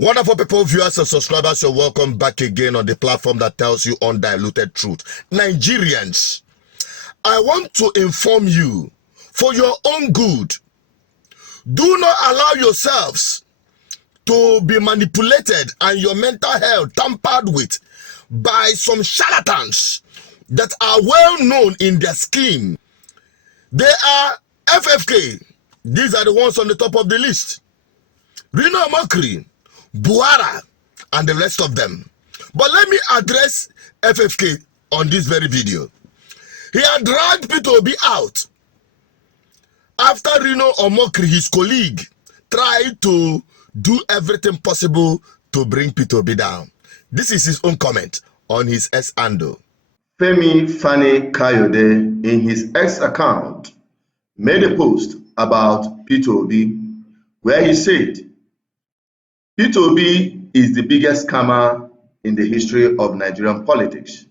Wonderful people, viewers and subscribers, you're welcome back again on the platform that tells you undiluted truth. Nigerians, I want to inform you, for your own good, do not allow yourselves to be manipulated and your mental health tampered with by some charlatans that are well known in their scheme. They are FFK. These are the ones on the top of the list. Rino Mokri, Buhara, and the rest of them. But let me address FFK on this very video. He had dragged Peter Obi out after Rino Omokri, his colleague, tried to do everything possible to bring Peter Obi down. This is his own comment on his X handle. Femi Fani Kayode, in his X account, made a post about Peter Obi where he said, Peter Obi is the biggest scammer in the history of Nigerian politics.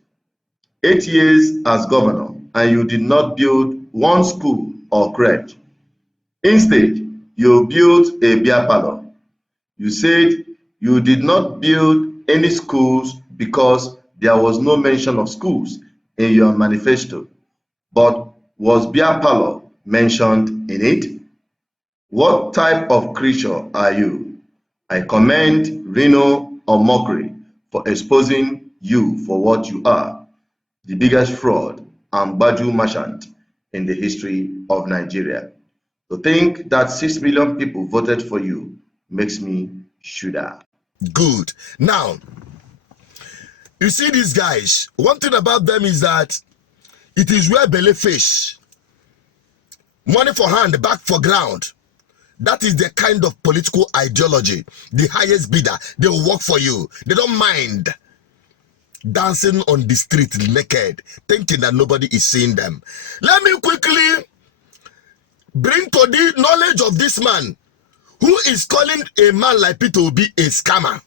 8 years as governor, and you did not build one school or crèche. Instead, you built a beer parlor. You said you did not build any schools because there was no mention of schools in your manifesto. But was beer parlor mentioned in it? What type of creature are you? I commend Rino Omokri for exposing you for what you are, the biggest fraud and badu merchant in the history of Nigeria. To think that 6 million people voted for you makes me shudder. Good. Now, you see these guys, one thing about them is that it is where belly fish, money for hand, back for ground. That is the kind of political ideology. The highest bidder, they will work for you. They don't mind dancing on the street naked, thinking that nobody is seeing them. Let me quickly bring to the knowledge of this man who is calling a man like Peter Obi a scammer.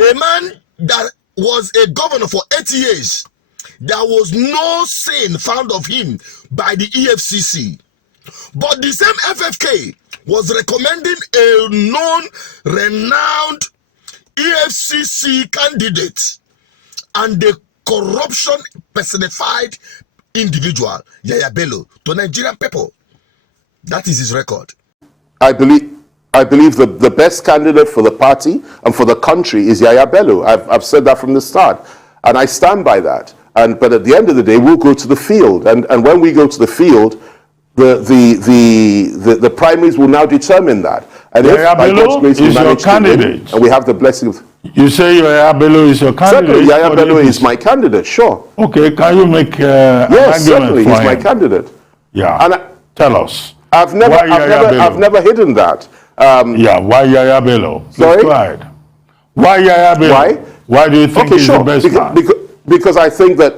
A man that was a governor for 8 years. There was no sin found of him by the EFCC. But the same FFK was recommending a known, renowned EFCC candidate and the corruption personified individual, Yahaya Bello, to Nigerian people. That is his record. I believe the best candidate for the party and for the country is Yahaya Bello. I've said that from the start, and I stand by that. But at the end of the day, we'll go to the field, and when we go to the field, the primaries will now determine that. And Yahaya Bello is your candidate, and we have the blessing of. You say Yahaya Bello is your candidate. Certainly, Yahaya Bello is my candidate. Sure. Okay, can you make yes, certainly, he's my candidate. Yeah. And tell us. I've never hidden that. Yeah. Why Yahaya Bello? Sorry. Why Yahaya Bello? Why? Why do you think he's the best man? Because I think that.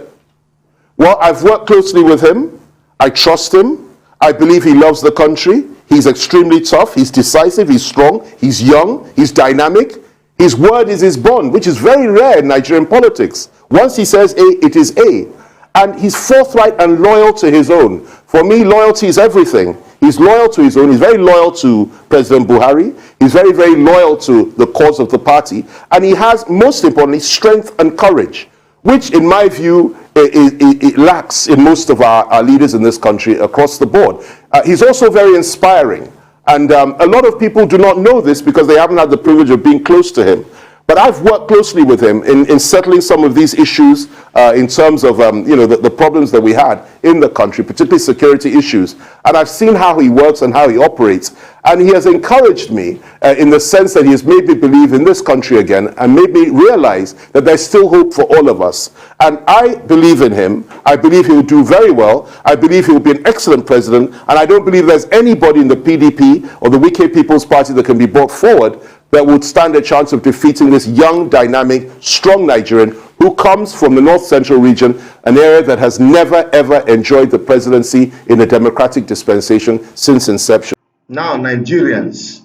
Well, I've worked closely with him. I trust him. I believe he loves the country. He's extremely tough. He's decisive. He's strong. He's young. He's dynamic. His word is his bond, which is very rare in Nigerian politics. Once he says A, it is A. And he's forthright and loyal to his own. For me, loyalty is everything. He's loyal to his own. He's very loyal to President Buhari. He's very, very loyal to the cause of the party. And he has, most importantly, strength and courage, which, in my view, it lacks in most of our leaders in this country across the board. He's also very inspiring. And a lot of people do not know this because they haven't had the privilege of being close to him. But I've worked closely with him in settling some of these issues in terms of the problems that we had in the country, particularly security issues. And I've seen how he works and how he operates. And he has encouraged me in the sense that he has made me believe in this country again and made me realize that there's still hope for all of us. And I believe in him. I believe he will do very well. I believe he will be an excellent president. And I don't believe there's anybody in the PDP or the Wike People's Party that can be brought forward that would stand a chance of defeating this young, dynamic, strong Nigerian who comes from the North Central region, an area that has never, ever enjoyed the presidency in a democratic dispensation since inception. Now, Nigerians,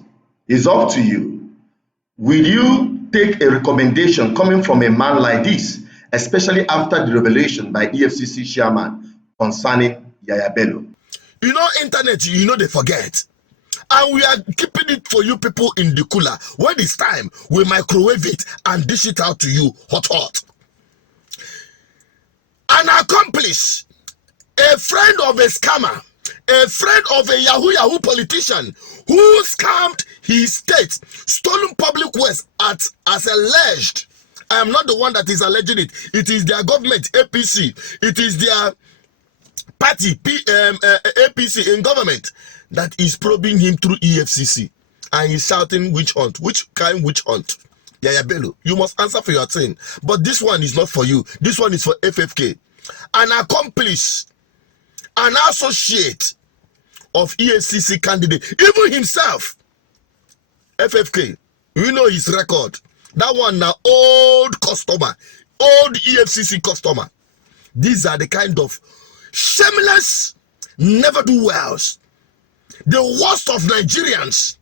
it's up to you. Will you take a recommendation coming from a man like this, especially after the revelation by EFCC chairman concerning Yahaya Bello? You know, internet, they forget. And we are keeping it for you people in the cooler. When it's time, we microwave it and dish it out to you hot. An accomplice, a friend of a scammer, a friend of a Yahoo politician who scammed his state, stolen public wealth as alleged. I am not the one that is alleging it. It is their government, APC. It is their party, APC in government, that is probing him through EFCC. And he's shouting witch hunt. Which kind witch hunt? Yahaya Bello, you must answer for your thing. But this one is not for you. This one is for FFK. An accomplice, an associate of EFCC candidate, even himself, FFK, we know his record. That one now, old customer, old EFCC customer. These are the kind of shameless, never do wells. The worst of Nigerians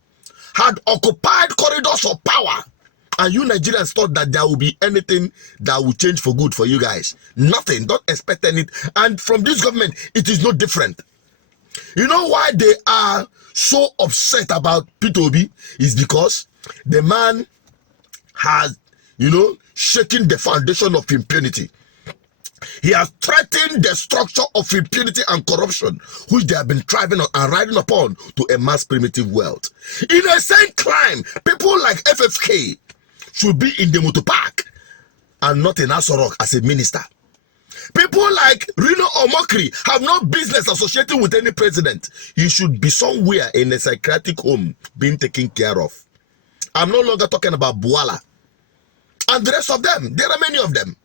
had occupied corridors of power, and you Nigerians thought that there will be anything that will change for good for you guys. Nothing. Don't expect anything. And from this government, it is no different. You know why they are so upset about Peter Obi? Is because the man has, shaken the foundation of impunity. He has threatened the structure of impunity and corruption, which they have been thriving on and riding upon to amass primitive wealth. In a same crime, people like FFK should be in the motor park and not in Asorok as a minister. People like Rino Omokri have no business associating with any president. He should be somewhere in a psychiatric home being taken care of. I'm no longer talking about Buala and the rest of them. There are many of them.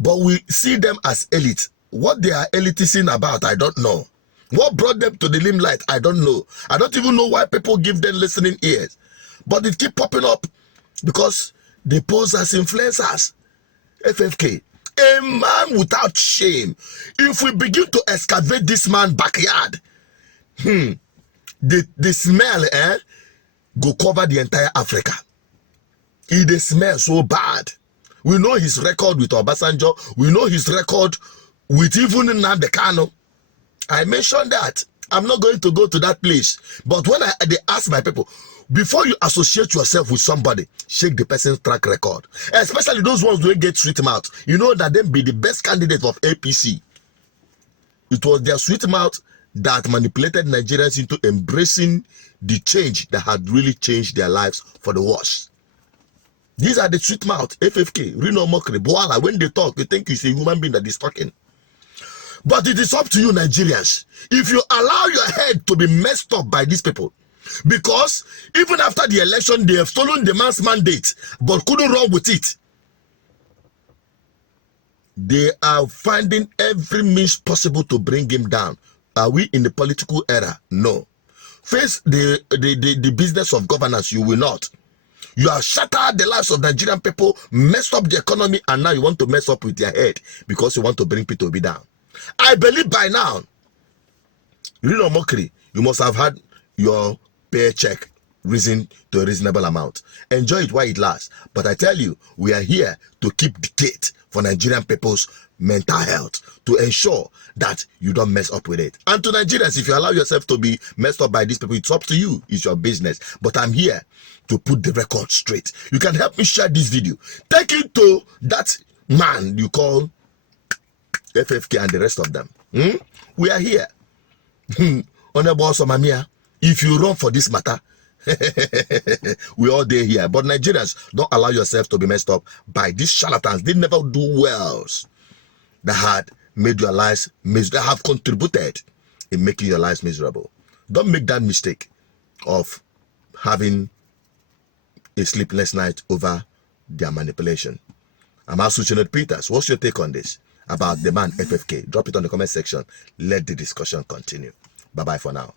But we see them as elite. What they are elitizing about, I don't know. What brought them to the limelight, I don't know. I don't even know why people give them listening ears. But it keep popping up because they pose as influencers. FFK, a man without shame. If we begin to excavate this man's backyard, the smell go cover the entire Africa. It smells so bad. We know his record with Obasanjo. We know his record with even Nnamdi Kanu. I mentioned that. I'm not going to go to that place. But when they ask my people, before you associate yourself with somebody, check the person's track record. Especially those ones who get sweet mouth. You know that they be the best candidate of APC. It was their sweet mouth that manipulated Nigerians into embracing the change that had really changed their lives for the worse. These are the sweet mouth, FFK, Rino Mokri, Buala. When they talk, you think it's a human being that is talking. But it is up to you, Nigerians. If you allow your head to be messed up by these people, because even after the election, they have stolen the man's mandate, but couldn't run with it. They are finding every means possible to bring him down. Are we in the political era? No. Face the business of governance, you will not. You have shattered the lives of Nigerian people, messed up the economy, and now you want to mess up with your head because you want to bring Peter Obi down. I believe by now, Rino Mokri, you must have had your paycheck risen to a reasonable amount. Enjoy it while it lasts. But I tell you, we are here to keep the gate for Nigerian people's mental health, to ensure that you don't mess up with it. And to Nigerians, if you allow yourself to be messed up by these people, it's up to you. It's your business. But I'm here to put the record straight. You can help me share this video. Take it to that man you call FFK and the rest of them. We are here. Honorable Somamia, if you run for this matter, we all day here. But Nigerians, don't allow yourself to be messed up by these charlatans. They never do wells that had made your lives miserable, that have contributed in making your lives miserable. Don't make that mistake of having a sleepless night over their manipulation. I'm Asuchinot Peters. What's your take on this about the man FFK? Drop it on the comment section. Let the discussion continue. Bye-bye for now.